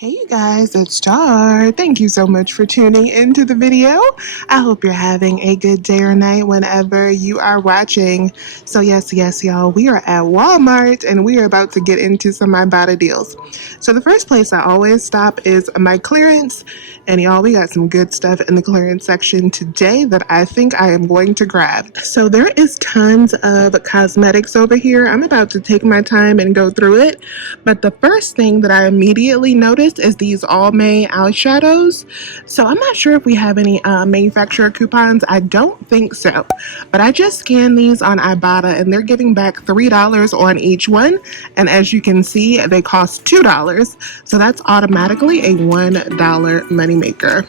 Hey you guys, it's Star. Thank you so much for tuning into the video. I hope you're having a good day or night whenever you are watching. So yes, y'all, we are at Walmart and we are about to get into some Ibotta deals. So the first place I always stop is my clearance. And y'all, we got some good stuff in the clearance section today that I think I am going to grab. So there is tons of cosmetics over here. I'm about to take my time and go through it. But the first thing that I immediately noticed is these All-May eyeshadows. So I'm not sure if we have any manufacturer coupons. I don't think so. But I just scanned these on Ibotta and they're giving back $3 on each one. And as you can see, they cost $2. So that's automatically a $1 moneymaker.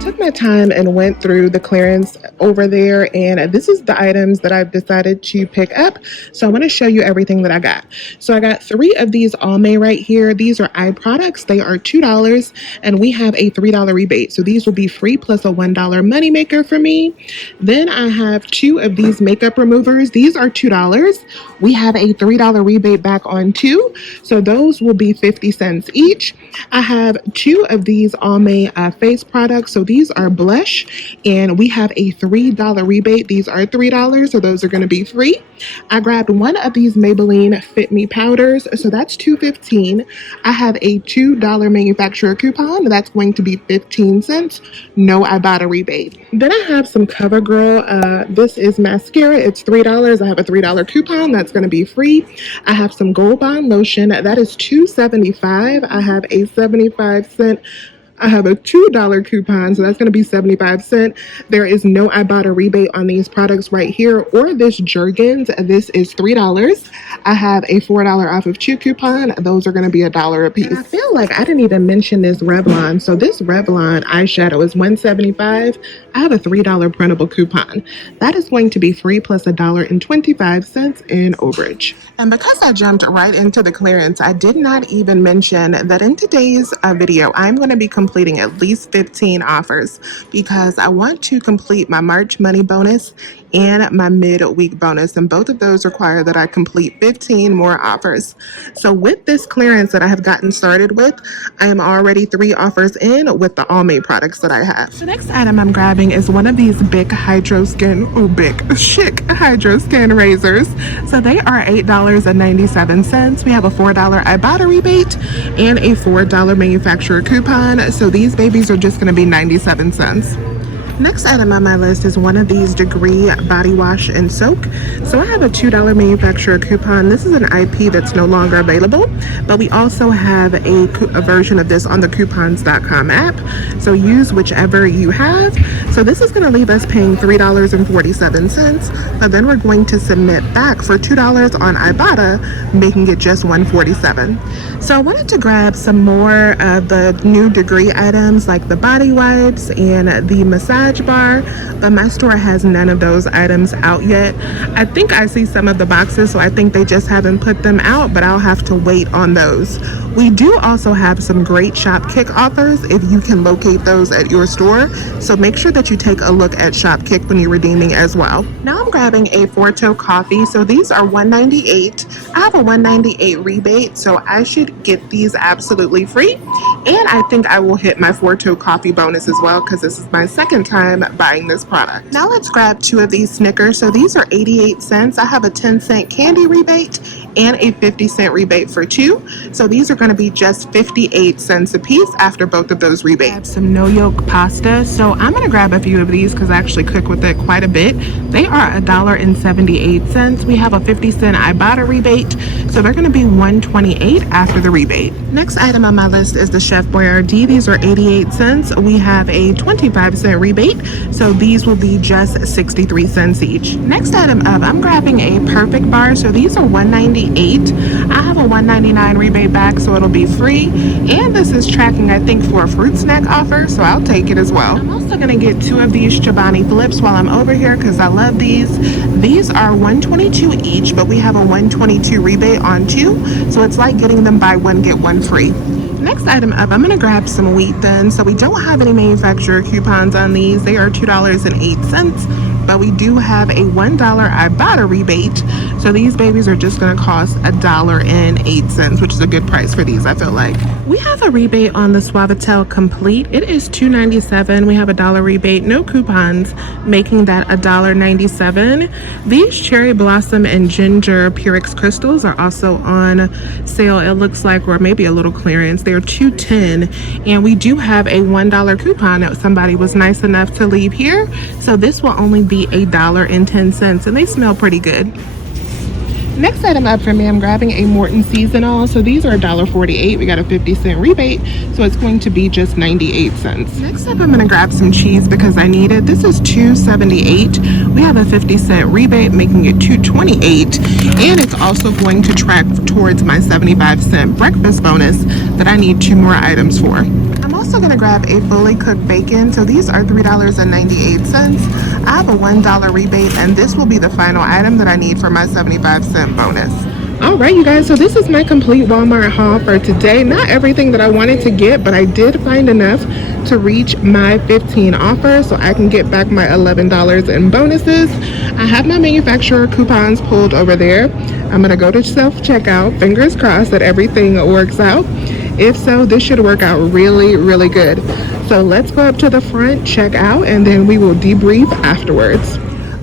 Took my time and went through the clearance over there, and this is the items that I've decided to pick up. So I want to show you everything that I got. So I got 3 of these All-May right here. These are eye products. They are $2 and we have a $3 rebate. So these will be free plus a $1 moneymaker for me. Then I have 2 of these makeup removers. These are $2. We have a $3 rebate back on 2. So those will be 50 cents each. I have 2 of these All-May face products. So these are blush and we have a $3 rebate. These are $3, so those are going to be free. I grabbed 1 of these Maybelline Fit Me powders, so that's $2.15. I have a $2 manufacturer coupon, that's going to be 15 cents. No Ibotta rebate. Then I have some CoverGirl. This is mascara. It's $3. I have a $3 coupon, that's going to be free. I have some Gold Bond lotion. That is $2.75. I have a 75-cent. I have a $2 coupon, so that's going to be 75 cents. There is no Ibotta rebate on these products right here or this Jergens. This is $3. I have a $4 off of 2 coupon. Those are going to be $1 a piece. And I feel like I didn't even mention this Revlon. So this Revlon eyeshadow is $1.75. I have a $3 printable coupon. That is going to be free plus $1.25 in overage. And because I jumped right into the clearance, I did not even mention that in today's video, I'm going to be completing at least 15 offers because I want to complete my March money bonus and my midweek bonus, and both of those require that I complete 15 more offers. So with this clearance that I have gotten started with, I am already 3 offers in with the All-May products that I have. The next item I'm grabbing is one of these big Hydro Skin razors. So they are $8.97. We have a $4 Ibotta rebate and a $4 manufacturer coupon. So these babies are just going to be 97 cents. Next item on my list is one of these Degree body wash and soak. So I have a $2 manufacturer coupon. This is an IP that's no longer available, but we also have a version of this on the coupons.com app. So use whichever you have. So this is going to leave us paying $3.47, but then we're going to submit back for $2 on Ibotta, making it just $1.47. So I wanted to grab some more of the new Degree items like the body wipes and the massage bar, but my store has none of those items out yet. I think I see some of the boxes, so I think they just haven't put them out, but I'll have to wait on those. We do also have some great Shopkick offers if you can locate those at your store, so make sure that you take a look at Shopkick when you're redeeming as well. Now I'm grabbing a Forto coffee, so these are $1.98. I have a $1.98 rebate, so I should get these absolutely free, and I think I will hit my Forto coffee bonus as well because this is my second time buying this product. Now let's grab 2 of these Snickers. So these are 88 cents. I have a 10-cent candy rebate and a 50-cent rebate for 2. So these are going to be just 58 cents a piece after both of those rebates. I have some no yolk pasta. So I'm going to grab a few of these because I actually cook with it quite a bit. They are $1.78. We have a 50-cent Ibotta rebate. So they're going to be $1.28 after the rebate. Next item on my list is the Chef Boyardee. These are 88 cents. We have a 25-cent rebate. So these will be just 63 cents each. Next item up, I'm grabbing a Perfect bar. So these are $1.98. I have a $1.99 rebate back, so it'll be free. And this is tracking, I think, for a fruit snack offer, so I'll take it as well. I'm also going to get 2 of these Chobani flips while I'm over here because I love these. These are $1.22 each, but we have a $1.22 rebate on 2. So it's like getting them buy one, get one free. Next item up, I'm gonna grab some wheat thins. So we don't have any manufacturer coupons on these. They are $2.08, but we do have a $1 Ibotta rebate. So these babies are just gonna cost $1.08, which is a good price for these, I feel like. We have a rebate on the Suavitel Complete. It is $2.97. We have a dollar rebate, no coupons, making that $1.97. These cherry blossom and ginger Purex crystals are also on sale. It looks like, or maybe a little clearance. They're $2.10, and we do have a $1 coupon that somebody was nice enough to leave here. So this will only be $1.10, and they smell pretty good. Next item up for me, I'm grabbing a Morton Seasonal. So these are $1.48. We got a 50-cent rebate, so it's going to be just 98 cents. Next up, I'm gonna grab some cheese because I need it. This is $2.78. We have a 50-cent rebate, making it $2.28, and it's also going to track towards my 75-cent breakfast bonus that I need 2 more items for. I'm also gonna grab a fully cooked bacon. So these are $3.98. I have a $1 rebate, and this will be the final item that I need for my 75-cent bonus. All right, you guys, so this is my complete Walmart haul for today. Not everything that I wanted to get, but I did find enough to reach my 15 offer, so I can get back my $11 in bonuses. I have my manufacturer coupons pulled over there. I'm gonna go to self-checkout. Fingers crossed that everything works out. If so, this should work out really, really good. So let's go up to the front, check out, and then we will debrief afterwards.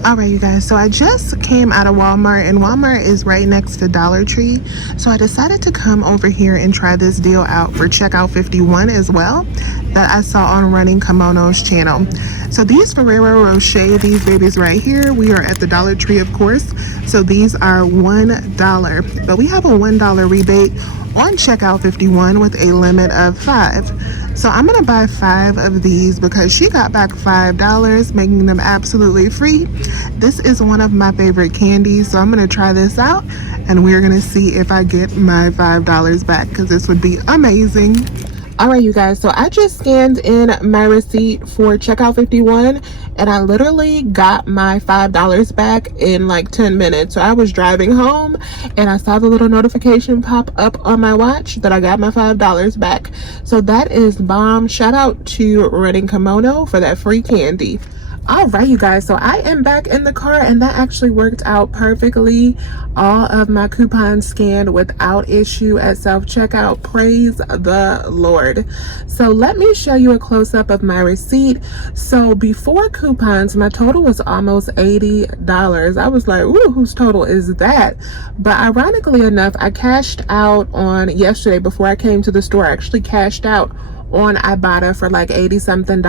All right, you guys, so I just came out of Walmart, and Walmart is right next to Dollar Tree. So I decided to come over here and try this deal out for Checkout 51 as well that I saw on Running Kimono's channel. So these Ferrero Rocher, these babies right here, we are at the Dollar Tree, of course. So these are $1, but we have a $1 rebate on Checkout 51 with a limit of 5. So I'm gonna buy 5 of these because she got back $5, making them absolutely free. This is one of my favorite candies, so I'm gonna try this out, and we're gonna see if I get my $5 back, because this would be amazing. All right, you guys, so I just scanned in my receipt for Checkout 51, and I literally got my $5 back in like 10 minutes. So I was driving home and I saw the little notification pop up on my watch that I got my $5 back. So that is bomb. Shout out to Running Kimono for that free candy. All right, you guys, so I am back in the car, and that actually worked out perfectly. All of my coupons scanned without issue at self-checkout. Praise the Lord. So let me show you a close-up of my receipt. So before coupons, my total was almost $80. I was like, ooh, whose total is that? But ironically enough, I cashed out on yesterday before I came to the store. I actually cashed out on Ibotta for like $80 something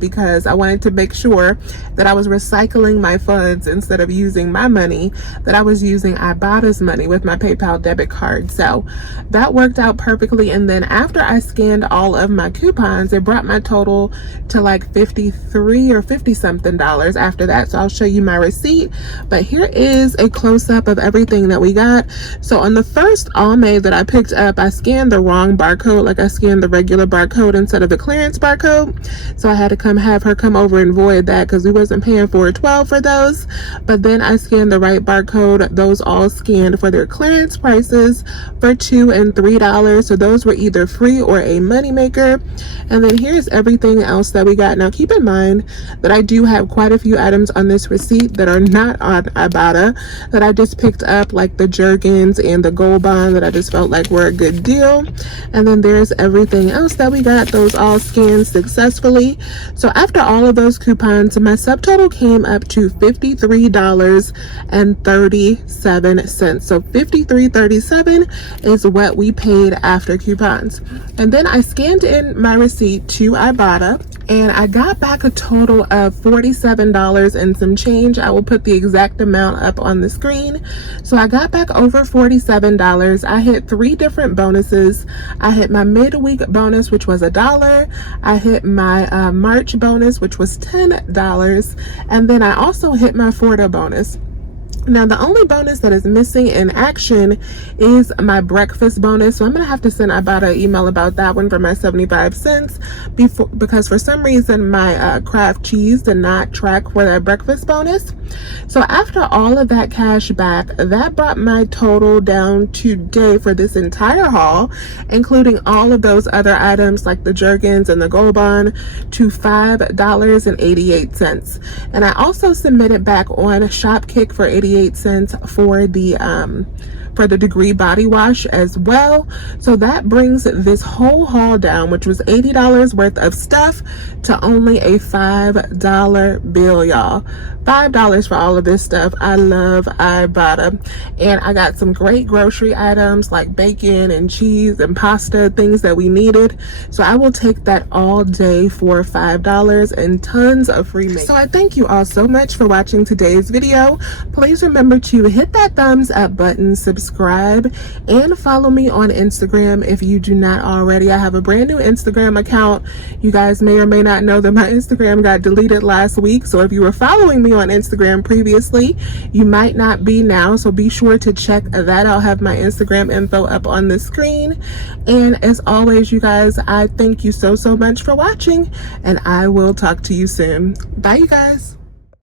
because I wanted to make sure that I was recycling my funds instead of using my money, that I was using Ibotta's money with my PayPal debit card. So that worked out perfectly. And then after I scanned all of my coupons, it brought my total to like $53 or $50 something after that. So I'll show you my receipt, but here is a close-up of everything that we got. So on the first Almay that I picked up, I scanned the wrong barcode. Like I scanned the regular barcode instead of the clearance barcode, so I had to have her come over and void that because we wasn't paying $4.12 for those. But then I scanned the right barcode. Those all scanned for their clearance prices for $2 and $3, so those were either free or a money maker. And then here's everything else that we got. Now keep in mind that I do have quite a few items on this receipt that are not on Ibotta that I just picked up, like the Jergens and the Gold Bond, that I just felt like were a good deal. And then there's everything else that we got. Those all scanned successfully. So after all of those coupons, my subtotal came up to $53.37. So $53.37 is what we paid after coupons. And then I scanned in my receipt to Ibotta, and I got back a total of $47 and some change. I will put the exact amount up on the screen. So I got back over $47. I hit 3 different bonuses. I hit my midweek bonus, which was $1. I hit my March bonus, which was $10. And then I also hit my Florida bonus, Now, the only bonus that is missing in action is my breakfast bonus. So I'm going to have to send Ibotta an email about that one for my 75 cents because for some reason my Kraft cheese did not track for that breakfast bonus. So after all of that cash back, that brought my total down today for this entire haul, including all of those other items like the Jergens and the Gold Bond, to $5.88. And I also submitted back on Shopkick for 88 cents for the Degree body wash as well. So that brings this whole haul down, which was $80 worth of stuff, to only a $5 bill, y'all. $5 for all of this stuff. I love Ibotta. And I got some great grocery items like bacon and cheese and pasta, things that we needed. So I will take that all day for $5 and tons of free makeup. So I thank you all so much for watching today's video. Please remember to hit that thumbs up button, subscribe, and follow me on Instagram if you do not already. I have a brand new Instagram account. You guys may or may not know that my Instagram got deleted last week. So if you were following me on Instagram previously, you might not be now. So be sure to check that. I'll have my Instagram info up on the screen. And as always, you guys, I thank you so much for watching, and I will talk to you soon. Bye, you guys.